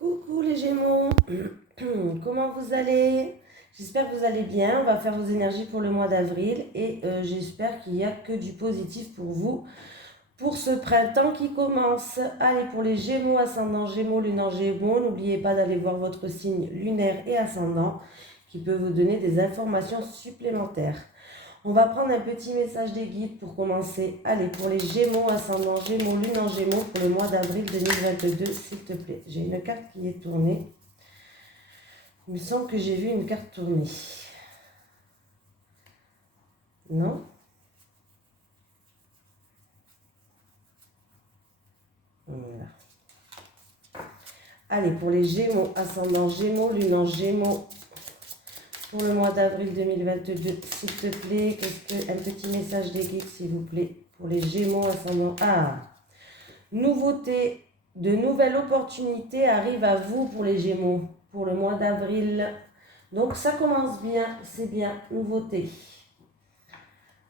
Coucou les Gémeaux, comment vous allez? J'espère que vous allez bien. On va faire vos énergies pour le mois d'avril et j'espère qu'il n'y a que du positif pour vous pour ce printemps qui commence. Allez, pour les Gémeaux, ascendant Gémeaux, lune en Gémeaux, n'oubliez pas d'aller voir votre signe lunaire et ascendant qui peut vous donner des informations supplémentaires. On va prendre un petit message des guides pour commencer. Allez, pour les Gémeaux, ascendant Gémeaux, lune en Gémeaux, pour le mois d'avril 2022, s'il te plaît. J'ai une carte qui est tournée. Il me semble que j'ai vu une carte tourner. Non? Voilà. Allez, pour les Gémeaux, ascendant Gémeaux, lune en Gémeaux, pour le mois d'avril 2022, s'il te plaît, un petit message des guides, s'il vous plaît, pour les Gémeaux, ascendant... Ah! Nouveauté, de nouvelles opportunités arrivent à vous pour les Gémeaux, pour le mois d'avril. Donc ça commence bien, c'est bien, nouveauté.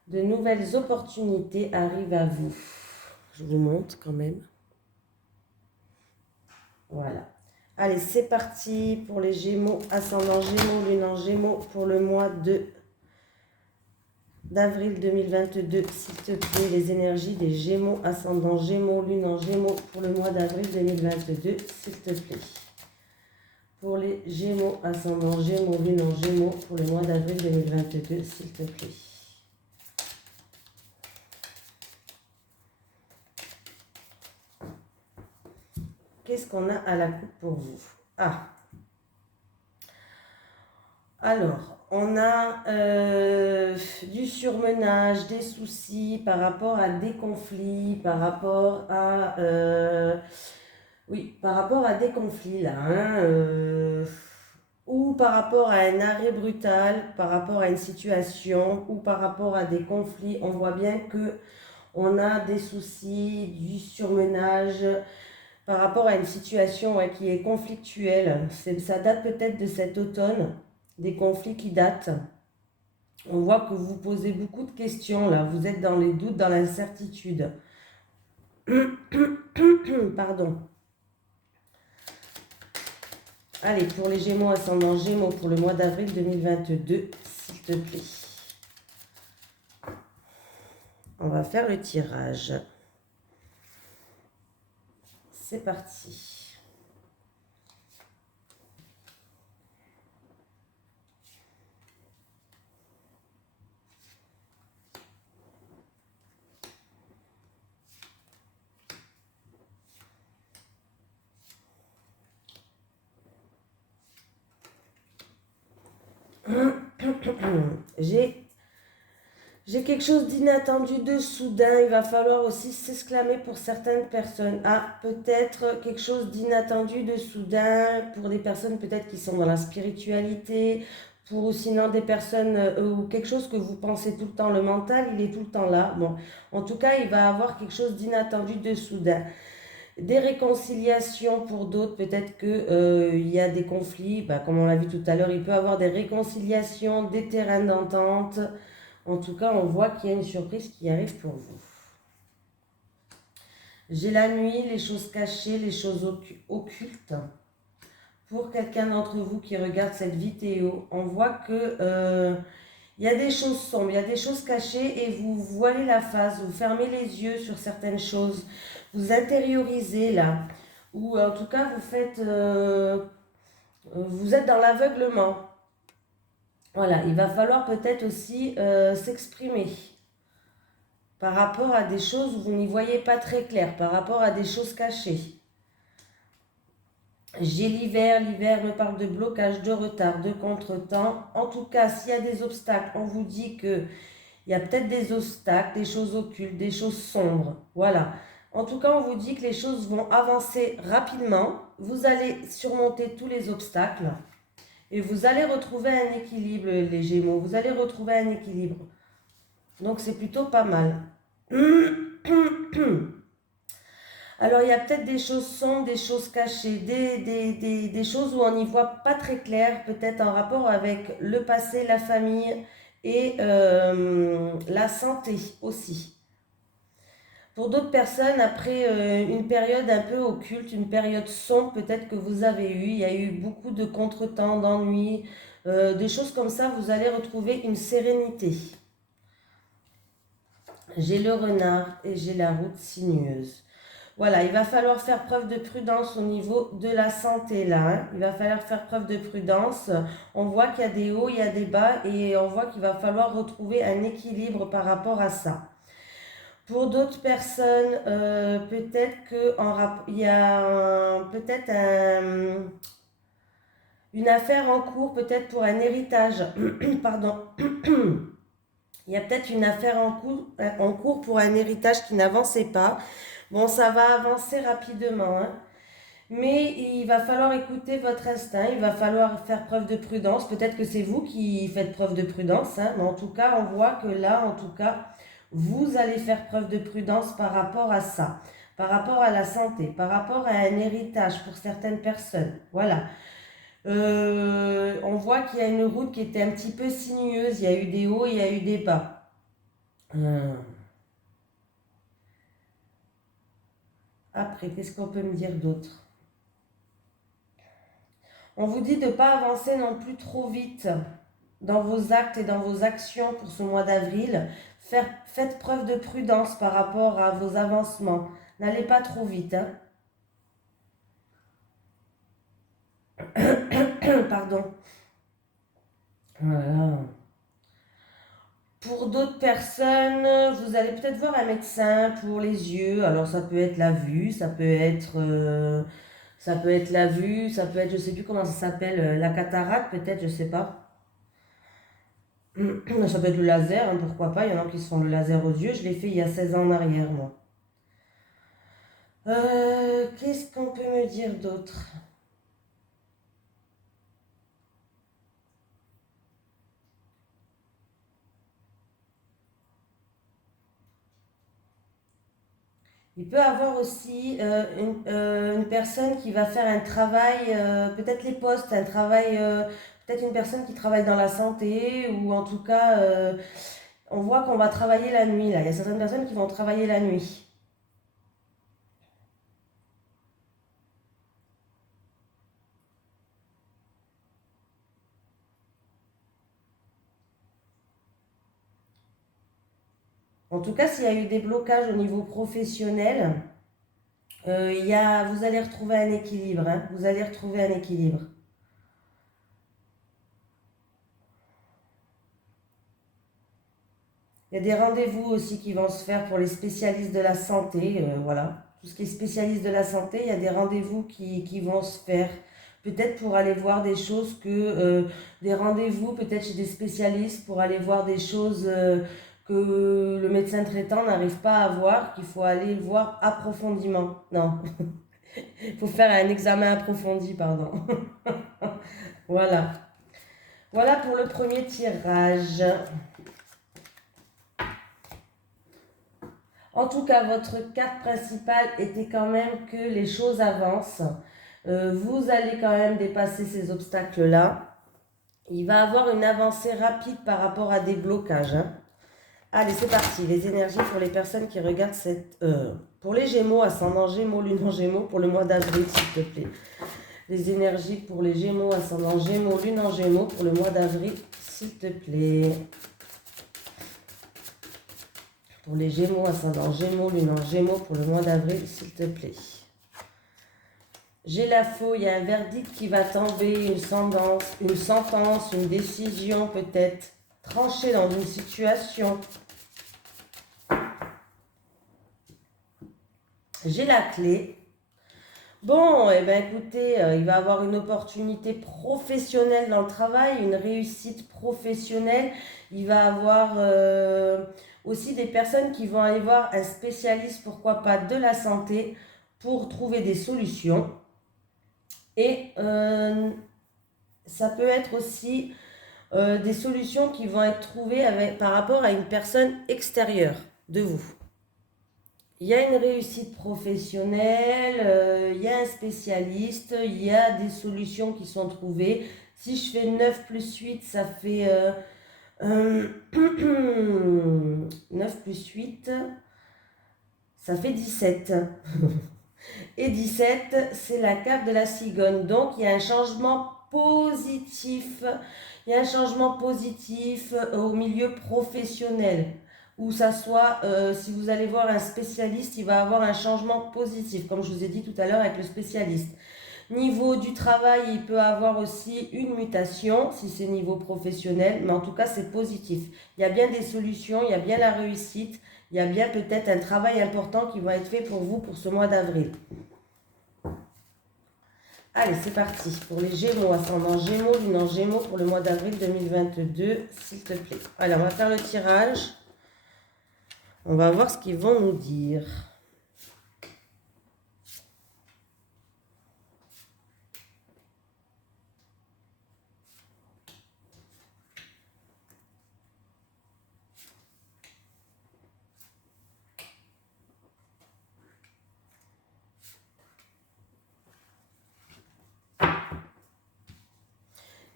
De nouvelles opportunités arrivent à vous. Je vous montre quand même. Voilà. Allez, c'est parti pour les Gémeaux, ascendant Gémeaux, lune en Gémeaux, pour le mois d'avril 2022, s'il te plaît, les énergies des Gémeaux, ascendant Gémeaux, lune en Gémeaux, pour le mois d'avril 2022, s'il te plaît. Pour les Gémeaux, ascendant Gémeaux, lune en Gémeaux, pour le mois d'avril 2022, s'il te plaît. Qu'est-ce qu'on a à la coupe pour vous? Ah. Alors, on a du surmenage, des soucis par rapport à des conflits, par rapport à... oui, par rapport à des conflits là, hein, ou par rapport à un arrêt brutal, par rapport à une situation, ou par rapport à des conflits. On voit bien que on a des soucis, du surmenage, par rapport à une situation qui est conflictuelle. Ça date peut-être de cet automne, des conflits qui datent. On voit que vous posez beaucoup de questions là, vous êtes dans les doutes, dans l'incertitude. Pardon. Allez, pour les Gémeaux, ascendant Gémeaux, pour le mois d'avril 2022, s'il te plaît. On va faire le tirage. C'est parti. J'ai quelque chose d'inattendu, de soudain. Il va falloir aussi s'exclamer pour certaines personnes. Ah, peut-être quelque chose d'inattendu, de soudain pour des personnes peut-être qui sont dans la spiritualité, pour sinon des personnes ou quelque chose que vous pensez tout le temps. Le mental, il est tout le temps là. Bon, en tout cas, il va avoir quelque chose d'inattendu, de soudain. Des réconciliations pour d'autres, peut-être qu'il y a des conflits, comme on l'a vu tout à l'heure, il peut y avoir des réconciliations, des terrains d'entente. En tout cas, on voit qu'il y a une surprise qui arrive pour vous. J'ai la nuit, les choses cachées, les choses occultes. Pour quelqu'un d'entre vous qui regarde cette vidéo, on voit que il y a des choses sombres, il y a des choses cachées et vous voilez la face, vous fermez les yeux sur certaines choses, vous intériorisez là, ou en tout cas vous êtes dans l'aveuglement. Voilà, il va falloir peut-être aussi s'exprimer par rapport à des choses où vous n'y voyez pas très clair, par rapport à des choses cachées. J'ai l'hiver me parle de blocage, de retard, de contretemps. En tout cas, s'il y a des obstacles, on vous dit qu'il y a peut-être des obstacles, des choses occultes, des choses sombres. Voilà. En tout cas, on vous dit que les choses vont avancer rapidement. Vous allez surmonter tous les obstacles. Et vous allez retrouver un équilibre, les Gémeaux. Vous allez retrouver un équilibre. Donc, c'est plutôt pas mal. Alors, il y a peut-être des choses sombres, des choses cachées, des choses où on n'y voit pas très clair, peut-être en rapport avec le passé, la famille et la santé aussi. Pour d'autres personnes, après une période un peu occulte, une période sombre peut-être que vous avez eue, il y a eu beaucoup de contretemps, d'ennuis, des choses comme ça, vous allez retrouver une sérénité. J'ai le renard et j'ai la route sinueuse. Voilà, il va falloir faire preuve de prudence au niveau de la santé là, hein. Il va falloir faire preuve de prudence. On voit qu'il y a des hauts, il y a des bas et on voit qu'il va falloir retrouver un équilibre par rapport à ça. Pour d'autres personnes, peut-être qu'il y a peut-être une affaire en cours, peut-être pour un héritage. Pardon. Il y a peut-être une affaire en cours pour un héritage qui n'avançait pas. Bon, ça va avancer rapidement, hein. Mais il va falloir écouter votre instinct, il va falloir faire preuve de prudence. Peut-être que c'est vous qui faites preuve de prudence, hein, mais en tout cas, on voit que là, en tout cas, vous allez faire preuve de prudence par rapport à ça, par rapport à la santé, par rapport à un héritage pour certaines personnes. Voilà. On voit qu'il y a une route qui était un petit peu sinueuse, il y a eu des hauts, il y a eu des bas. Après, qu'est-ce qu'on peut me dire d'autre? On vous dit de ne pas avancer non plus trop vite dans vos actes et dans vos actions pour ce mois d'avril. Faites preuve de prudence par rapport à vos avancements. N'allez pas trop vite, hein. Pardon. Voilà. Pour d'autres personnes, vous allez peut-être voir un médecin pour les yeux. Alors ça peut être la vue, ça peut être la vue, ça peut être, je sais plus comment ça s'appelle, la cataracte peut-être, je sais pas. Ça peut être le laser, hein, pourquoi pas. Il y en a qui se font le laser aux yeux. Je l'ai fait il y a 16 ans en arrière, moi. Qu'est-ce qu'on peut me dire d'autre? Il peut avoir aussi une personne qui va faire un travail, peut-être les postes, un travail, peut-être une personne qui travaille dans la santé ou en tout cas, on voit qu'on va travailler la nuit là. Il y a certaines personnes qui vont travailler la nuit. En tout cas, s'il y a eu des blocages au niveau professionnel, vous allez retrouver un équilibre, hein. Vous allez retrouver un équilibre. Il y a des rendez-vous aussi qui vont se faire pour les spécialistes de la santé, voilà. Tout ce qui est spécialiste de la santé, il y a des rendez-vous qui vont se faire. Peut-être pour aller voir des choses des rendez-vous peut-être chez des spécialistes pour aller voir des choses que le médecin traitant n'arrive pas à voir, qu'il faut aller voir approfondiment. Non, il faut faire un examen approfondi, pardon. Voilà. Voilà pour le premier tirage. En tout cas, votre carte principale était quand même que les choses avancent. Vous allez quand même dépasser ces obstacles-là. Il va avoir une avancée rapide par rapport à des blocages, hein. Allez, c'est parti. Les énergies pour les personnes qui regardent pour les Gémeaux, ascendant Gémeaux, lune en Gémeaux, pour le mois d'avril, s'il te plaît. Les énergies pour les Gémeaux, ascendant Gémeaux, lune en Gémeaux, pour le mois d'avril, s'il te plaît. Pour les Gémeaux, ascendant Gémeaux, lune en Gémeaux, pour le mois d'avril, s'il te plaît. J'ai la faux, il y a un verdict qui va tomber, une sentence, une décision peut-être, tranchée dans une situation. J'ai la clé. Bon, eh bien écoutez, il va avoir une opportunité professionnelle dans le travail, une réussite professionnelle. Il va avoir aussi des personnes qui vont aller voir un spécialiste, pourquoi pas, de la santé pour trouver des solutions. Et ça peut être aussi des solutions qui vont être trouvées par rapport à une personne extérieure de vous. Il y a une réussite professionnelle, il y a un spécialiste, il y a des solutions qui sont trouvées. Si je fais 9 plus 8, ça fait 9 plus 8, Ça fait 17. Et 17, c'est la carte de la cigogne. Donc, il y a un changement positif. Il y a un changement positif au milieu professionnel. Où ça soit, si vous allez voir un spécialiste, il va avoir un changement positif, comme je vous ai dit tout à l'heure avec le spécialiste. Niveau du travail, il peut avoir aussi une mutation, si c'est niveau professionnel, mais en tout cas, c'est positif. Il y a bien des solutions, il y a bien la réussite, il y a bien peut-être un travail important qui va être fait pour vous pour ce mois d'avril. Allez, c'est parti pour les Gémeaux, ascendant Gémeaux, lune en Gémeaux pour le mois d'avril 2022, s'il te plaît. Allez, on va faire le tirage. On va voir ce qu'ils vont nous dire.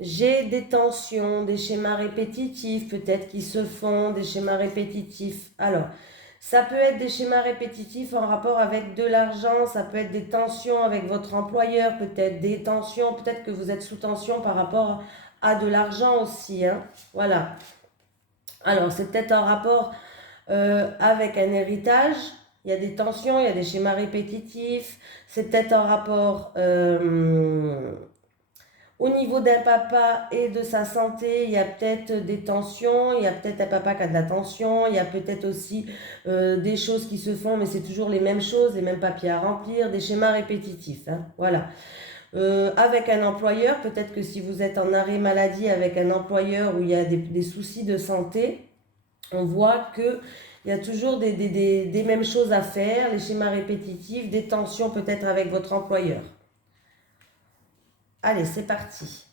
J'ai des tensions, des schémas répétitifs, peut-être qui se font, des schémas répétitifs. Alors, ça peut être des schémas répétitifs en rapport avec de l'argent, ça peut être des tensions avec votre employeur, peut-être des tensions, peut-être que vous êtes sous tension par rapport à de l'argent aussi, hein. Voilà. Alors, c'est peut-être en rapport avec un héritage. Il y a des tensions, il y a des schémas répétitifs. C'est peut-être en rapport au niveau d'un papa et de sa santé. Il y a peut-être des tensions. Il y a peut-être un papa qui a de la tension. Il y a peut-être aussi des choses qui se font, mais c'est toujours les mêmes choses, les mêmes papiers à remplir, des schémas répétitifs, hein. Voilà. Avec un employeur, peut-être que si vous êtes en arrêt maladie avec un employeur où il y a des soucis de santé, on voit qu'il y a toujours des mêmes choses à faire, les schémas répétitifs, des tensions peut-être avec votre employeur. Allez, c'est parti.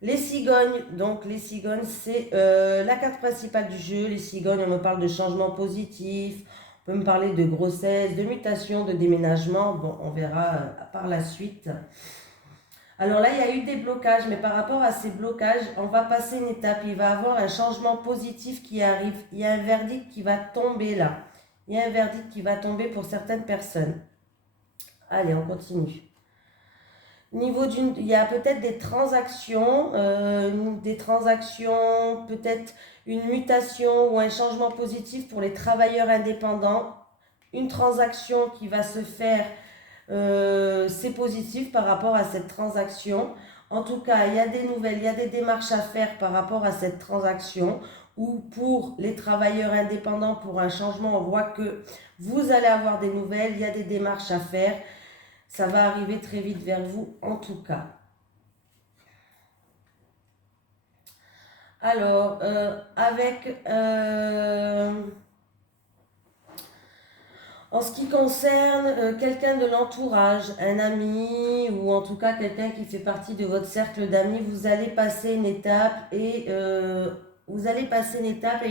Les cigognes, donc les cigognes, c'est la carte principale du jeu. Les cigognes, on me parle de changement positif, on peut me parler de grossesse, de mutation, de déménagement. Bon, on verra par la suite. Alors là, il y a eu des blocages, mais par rapport à ces blocages, on va passer une étape. Il va y avoir un changement positif qui arrive. Il y a un verdict qui va tomber là. Il y a un verdict qui va tomber pour certaines personnes. Allez, on continue. Il y a peut-être des transactions, peut-être une mutation ou un changement positif pour les travailleurs indépendants. Une transaction qui va se faire. C'est positif par rapport à cette transaction. En tout cas, il y a des nouvelles, il y a des démarches à faire par rapport à cette transaction. Ou pour les travailleurs indépendants, pour un changement, on voit que vous allez avoir des nouvelles, il y a des démarches à faire. Ça va arriver très vite vers vous, en tout cas. Alors, en ce qui concerne quelqu'un de l'entourage, un ami ou en tout cas quelqu'un qui fait partie de votre cercle d'amis, vous allez passer une étape et il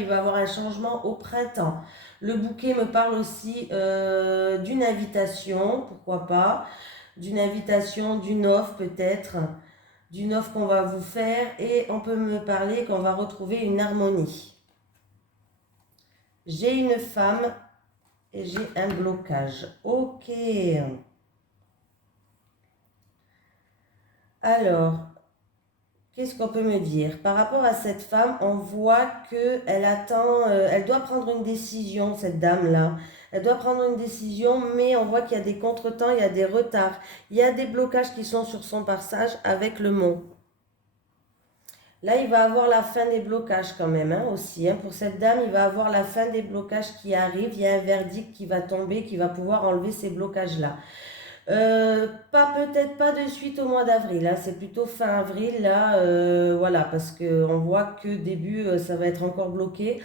va y avoir un changement au printemps. Le bouquet me parle aussi d'une invitation, pourquoi pas, d'une invitation, d'une offre peut-être, d'une offre qu'on va vous faire et on peut me parler qu'on va retrouver une harmonie. J'ai une femme et j'ai un blocage. Ok. Alors, qu'est-ce qu'on peut me dire? Par rapport à cette femme, on voit qu'elle attend, elle doit prendre une décision, cette dame-là. Elle doit prendre une décision, mais on voit qu'il y a des contretemps, il y a des retards. Il y a des blocages qui sont sur son passage avec le mont. Là, il va avoir la fin des blocages quand même, hein, aussi, hein. Pour cette dame, il va avoir la fin des blocages qui arrivent. Il y a un verdict qui va tomber, qui va pouvoir enlever ces blocages-là. Peut-être pas de suite au mois d'avril, hein, c'est plutôt fin avril, là, voilà, parce qu'on voit que début, ça va être encore bloqué.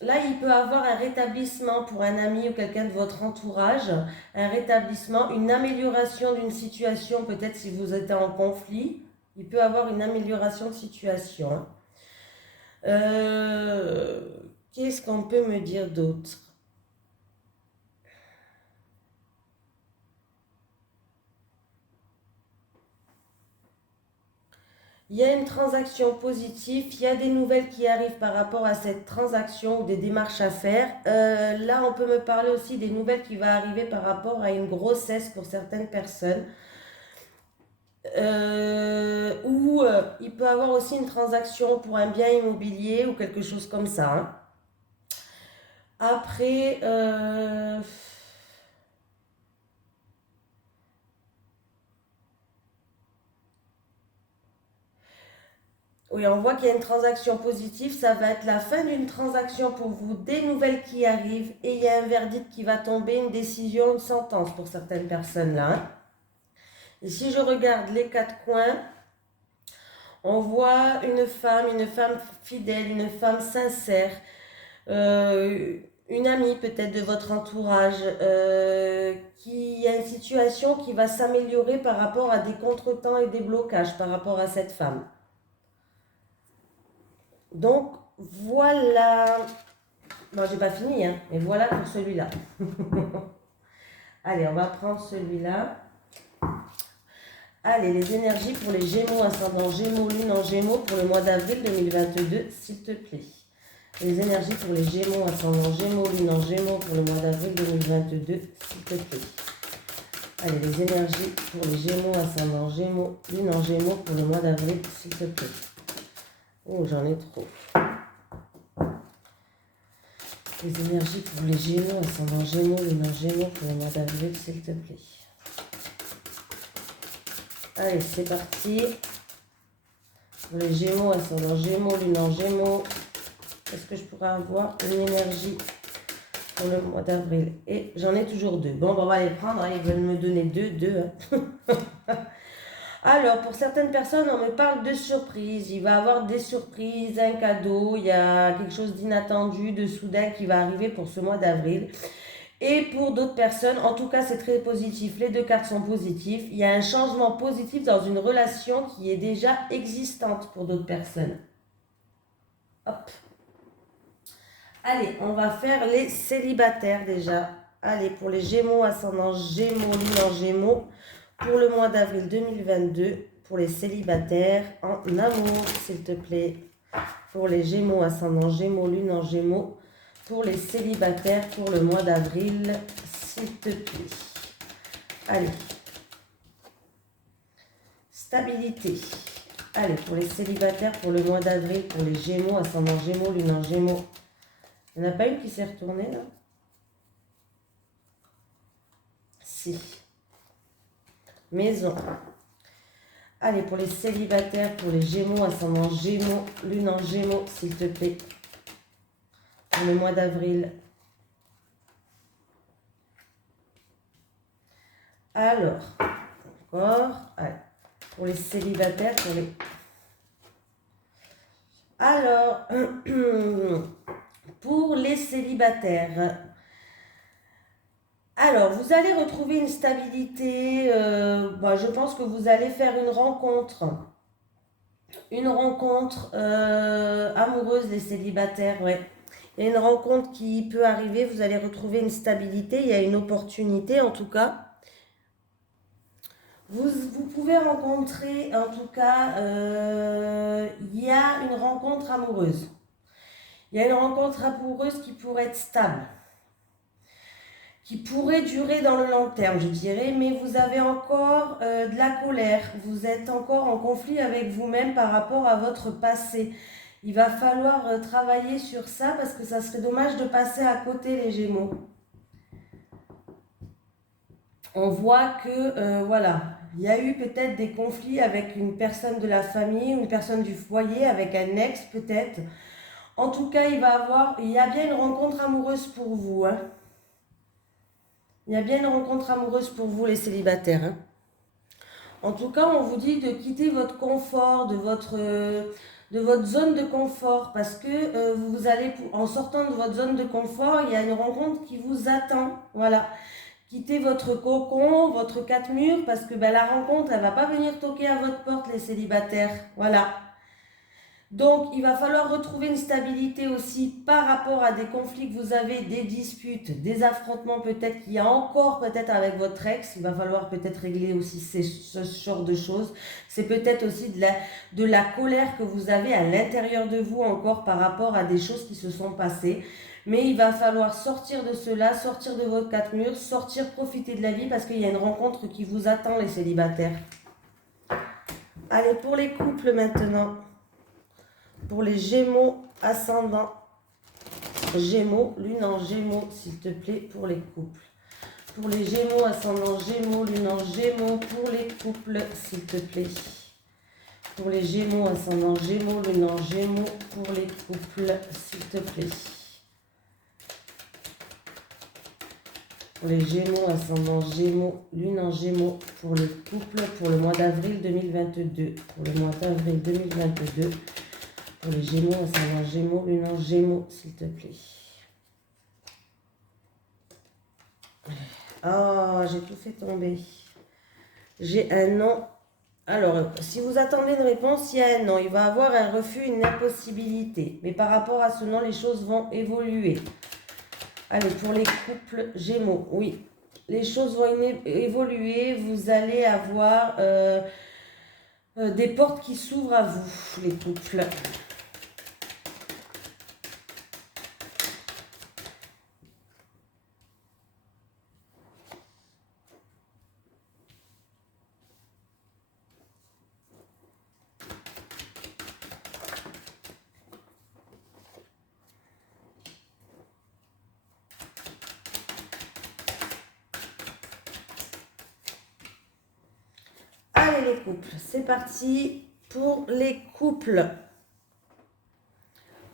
Là, il peut avoir un rétablissement pour un ami ou quelqu'un de votre entourage, un rétablissement, une amélioration d'une situation, peut-être si vous êtes en conflit, il peut avoir une amélioration de situation, hein. Qu'est-ce qu'on peut me dire d'autre? Il y a une transaction positive, il y a des nouvelles qui arrivent par rapport à cette transaction ou des démarches à faire. Là, on peut me parler aussi des nouvelles qui vont arriver par rapport à une grossesse pour certaines personnes. Ou il peut avoir aussi une transaction pour un bien immobilier ou quelque chose comme ça, hein. Après, oui, on voit qu'il y a une transaction positive, ça va être la fin d'une transaction pour vous, des nouvelles qui arrivent et il y a un verdict qui va tomber, une décision, une sentence pour certaines personnes là, hein. Et si je regarde les quatre coins, on voit une femme fidèle, une femme sincère, une amie peut-être de votre entourage, qui a une situation qui va s'améliorer par rapport à des contretemps et des blocages par rapport à cette femme. Donc voilà, non j'ai pas fini, hein, mais voilà pour celui-là. Allez, on va prendre celui-là. Allez, les énergies pour les Gémeaux, ascendant Gémeaux, Lune en Gémeaux pour le mois d'avril 2022, s'il te plaît. Les énergies pour les Gémeaux, ascendant Gémeaux, Lune en Gémeaux pour le mois d'avril 2022, s'il te plaît. Allez, les énergies pour les Gémeaux, ascendant Gémeaux, Lune en Gémeaux pour le mois d'avril, s'il te plaît. Oh, j'en ai trop. Les énergies pour les Gémeaux, ascendant Gémeaux, Lune en Gémeaux pour le mois d'avril, s'il te plaît. Allez, c'est parti. Pour les Gémeaux, ascendant Gémeaux, Lune en Gémeaux, est-ce que je pourrais avoir une énergie pour le mois d'avril? Et j'en ai toujours deux. Bon, on va les prendre, hein. Ils veulent me donner deux. Hein. Alors, pour certaines personnes, on me parle de surprises. Il va y avoir des surprises, un cadeau, il y a quelque chose d'inattendu, de soudain qui va arriver pour ce mois d'avril. Et pour d'autres personnes, en tout cas, c'est très positif. Les deux cartes sont positives. Il y a un changement positif dans une relation qui est déjà existante pour d'autres personnes. Hop. Allez, on va faire les célibataires déjà. Allez, pour les Gémeaux, ascendant Gémeaux, Lune en Gémeaux, pour le mois d'avril 2022, pour les célibataires en amour, s'il te plaît. Pour les Gémeaux, ascendant Gémeaux, Lune en Gémeaux, pour les célibataires pour le mois d'avril, s'il te plaît. Allez. Stabilité. Allez, pour les célibataires pour le mois d'avril, pour les Gémeaux, ascendant Gémeaux, Lune en Gémeaux. Il n'y en a pas une qui s'est retournée là? Si. Maison. Allez, pour les célibataires, pour les Gémeaux, ascendant Gémeaux, Lune en Gémeaux, s'il te plaît. Pour le mois d'avril. Alors, encore. Allez, pour les célibataires, pour les... Alors, pour les célibataires... Alors, vous allez retrouver une stabilité. Je pense que vous allez faire une rencontre. Une rencontre amoureuse, les célibataires, ouais. Il y a une rencontre qui peut arriver, vous allez retrouver une stabilité, il y a une opportunité en tout cas. Vous pouvez rencontrer, en tout cas, il y a une rencontre amoureuse. Il y a une rencontre amoureuse qui pourrait être stable, qui pourrait durer dans le long terme, je dirais, mais vous avez encore de la colère, vous êtes encore en conflit avec vous-même par rapport à votre passé. Il va falloir travailler sur ça parce que ça serait dommage de passer à côté les Gémeaux. On voit que, voilà, il y a eu peut-être des conflits avec une personne de la famille, une personne du foyer, avec un ex peut-être. En tout cas, il y a bien une rencontre amoureuse pour vous, hein. Il y a bien une rencontre amoureuse pour vous, les célibataires, hein. En tout cas, on vous dit de quitter votre confort, de votre zone de confort, parce que vous allez, en sortant de votre zone de confort, il y a une rencontre qui vous attend. Voilà. Quittez votre cocon, votre quatre murs, parce que la rencontre, elle ne va pas venir toquer à votre porte, les célibataires. Voilà. Donc, il va falloir retrouver une stabilité aussi par rapport à des conflits que vous avez, des disputes, des affrontements peut-être qu'il y a encore peut-être avec votre ex. Il va falloir peut-être régler aussi ce genre de choses. C'est peut-être aussi de la colère que vous avez à l'intérieur de vous encore par rapport à des choses qui se sont passées. Mais il va falloir sortir de cela, sortir de vos quatre murs, sortir, profiter de la vie parce qu'il y a une rencontre qui vous attend, les célibataires. Allez, pour les couples maintenant. Pour les Gémeaux, ascendant Gémeaux, lune en Gémeaux, s'il te plaît, pour les couples. Pour les Gémeaux, ascendant Gémeaux, lune en Gémeaux, pour les couples, s'il te plaît. Pour les Gémeaux, ascendant Gémeaux, lune en Gémeaux, pour les couples, s'il te plaît. Pour les Gémeaux, ascendant Gémeaux, lune en Gémeaux, pour les couples, pour le mois d'avril 2022. Pour le mois d'avril 2022. Pour les Gémeaux, ascendant Gémeaux, lune en Gémeaux, s'il te plaît. Ah, j'ai tout fait tomber. J'ai un non. Alors, si vous attendez une réponse, il y a un non. Il va avoir un refus, une impossibilité. Mais par rapport à ce non, les choses vont évoluer. Allez, pour les couples Gémeaux, oui. Les choses vont évoluer. Vous allez avoir des portes qui s'ouvrent à vous, les couples. Allez les couples, c'est parti pour les couples.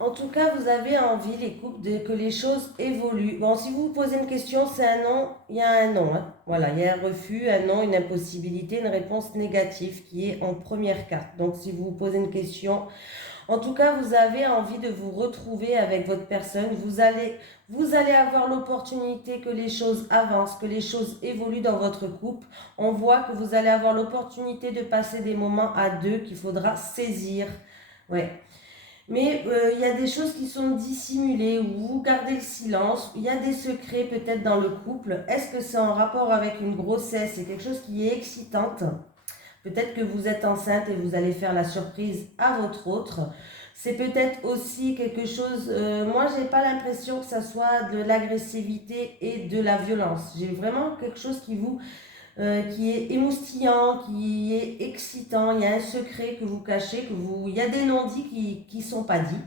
En tout cas, vous avez envie, les couples, que les choses évoluent. Bon, si vous vous posez une question, c'est un non, il y a un non. Hein. Voilà, il y a un refus, un non, une impossibilité, une réponse négative qui est en première carte. Donc, si vous vous posez une question, en tout cas, vous avez envie de vous retrouver avec votre personne. Vous allez avoir l'opportunité que les choses avancent, que les choses évoluent dans votre couple. On voit que vous allez avoir l'opportunité de passer des moments à deux qu'il faudra saisir. Ouais. Mais il y a des choses qui sont dissimulées, où vous gardez le silence, il y a des secrets peut-être dans le couple. Est-ce que c'est en rapport avec une grossesse? C'est quelque chose qui est excitante. Peut-être que vous êtes enceinte et vous allez faire la surprise à votre autre. C'est peut-être aussi quelque chose... moi, je n'ai pas l'impression que ça soit de l'agressivité et de la violence. J'ai vraiment quelque chose qui est émoustillant, qui est excitant. Il y a un secret que vous cachez, il y a des non-dits qui ne sont pas dits.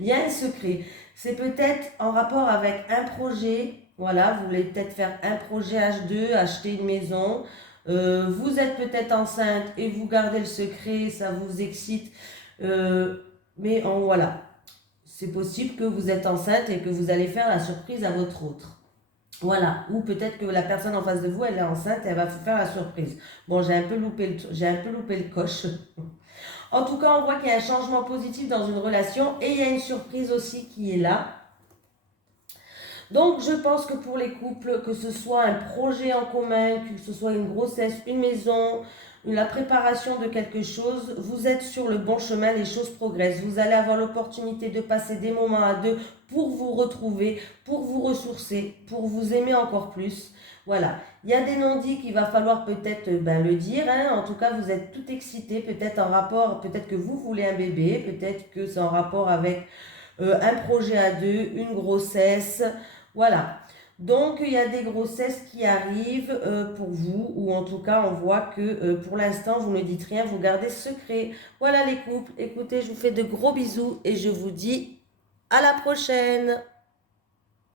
Il y a un secret. C'est peut-être en rapport avec un projet. Voilà, vous voulez peut-être faire un projet H2, acheter une maison. Vous êtes peut-être enceinte et vous gardez le secret, ça vous excite. Mais voilà, c'est possible que vous êtes enceinte et que vous allez faire la surprise à votre autre. Voilà, ou peut-être que la personne en face de vous, elle est enceinte et elle va vous faire la surprise. Bon, j'ai un peu loupé le coche. En tout cas, on voit qu'il y a un changement positif dans une relation et il y a une surprise aussi qui est là. Donc, je pense que pour les couples, que ce soit un projet en commun, que ce soit une grossesse, une maison, la préparation de quelque chose, vous êtes sur le bon chemin, les choses progressent. Vous allez avoir l'opportunité de passer des moments à deux pour vous retrouver, pour vous ressourcer, pour vous aimer encore plus. Voilà, il y a des non-dits qu'il va falloir peut-être le dire. Hein. En tout cas, vous êtes tout excité, peut-être en rapport, peut-être que vous voulez un bébé, peut-être que c'est en rapport avec un projet à deux, une grossesse. Voilà. Donc, il y a des grossesses qui arrivent pour vous, ou en tout cas, on voit que pour l'instant, vous ne dites rien, vous gardez secret. Voilà les couples. Écoutez, je vous fais de gros bisous et je vous dis à la prochaine.